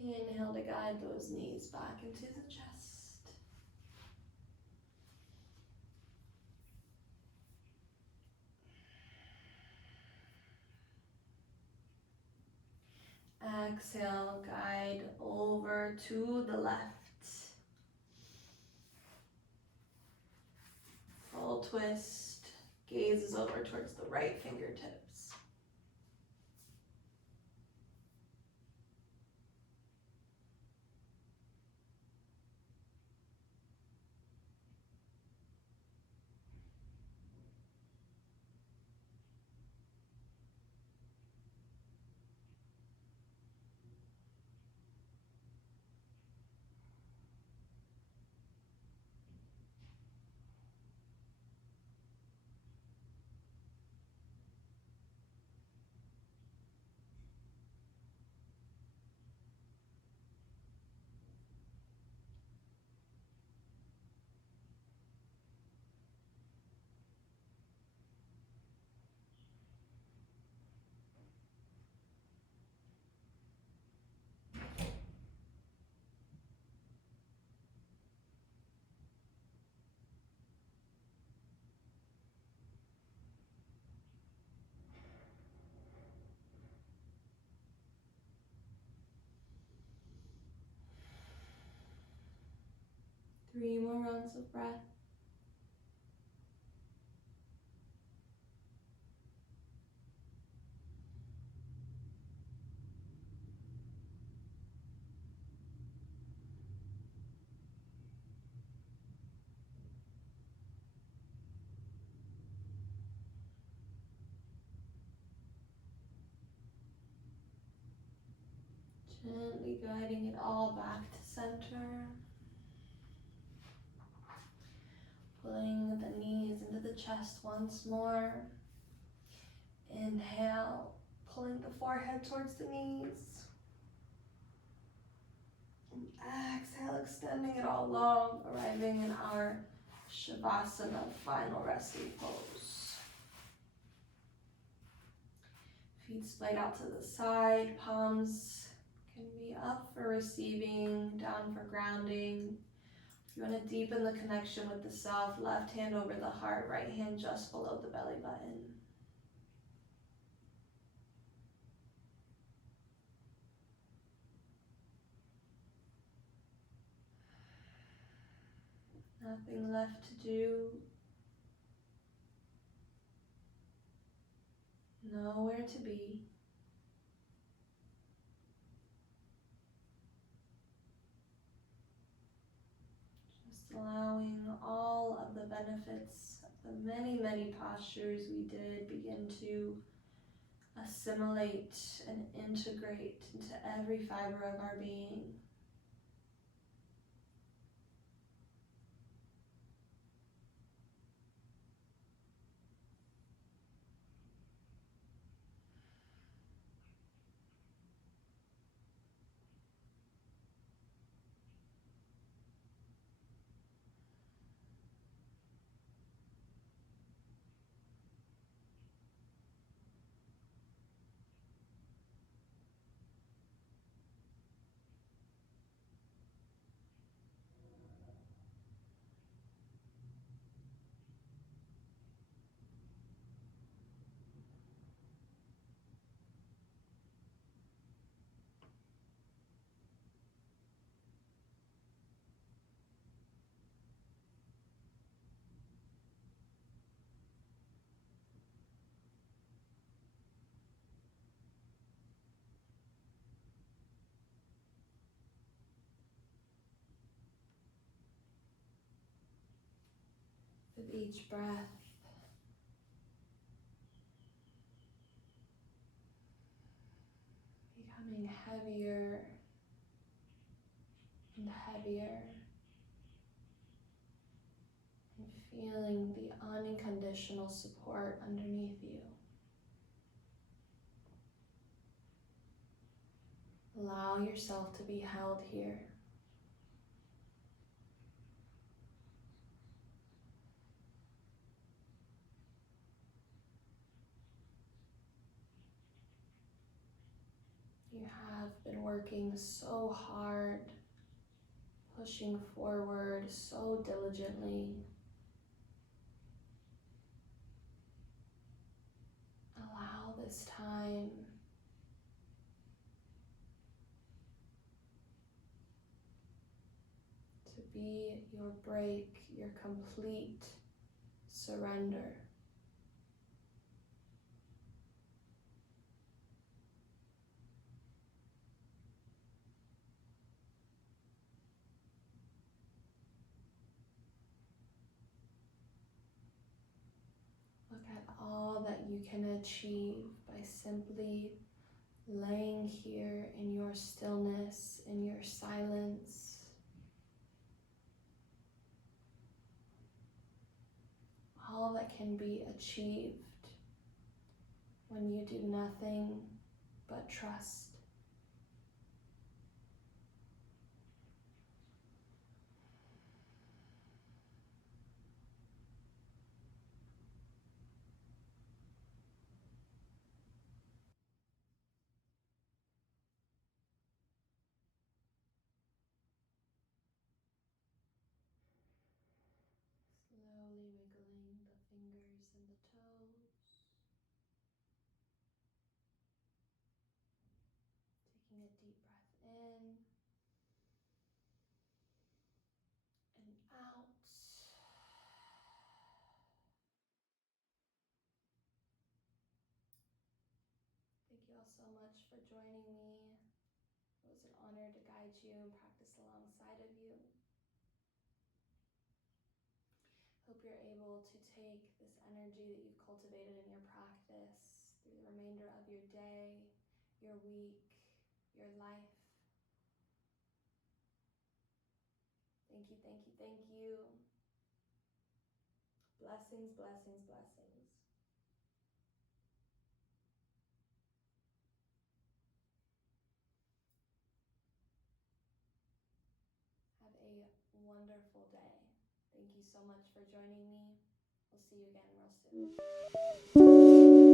Inhale to guide those knees back into the chest. Exhale, guide over to the left. Full twist, gaze is over towards the right fingertips. Three more rounds of breath. Gently guiding it all back to center. Pulling the knees into the chest once more. head towards the knees. And exhale, extending it all long, arriving in our Shavasana, final resting pose. Feet splayed out to the side, palms can be up for receiving, down for grounding. If you want to deepen the connection with the self, left hand over the heart, right hand just below the belly button. Nothing left to do. Nowhere to be. Just allowing all of the benefits of the many, many postures we did begin to assimilate and integrate into every fiber of our being. With each breath, becoming heavier and heavier, and feeling the unconditional support underneath you. Allow yourself to be held here. You have been working so hard, pushing forward so diligently. Allow this time to be your break, your complete surrender. Look at all that you can achieve by simply laying here in your stillness, in your silence. All that can be achieved when you do nothing but trust. Slowly wiggling the fingers and the toes. Taking a deep breath in and out. Thank you all so much for joining me. It was an honor to guide you and practice alongside of you. Hope you're able to take this energy that you've cultivated in your practice through the remainder of your day, your week, your life. Thank you, thank you, thank you. Blessings, blessings, blessings. wonderful day. Thank you so much for joining me. We'll see you again real soon.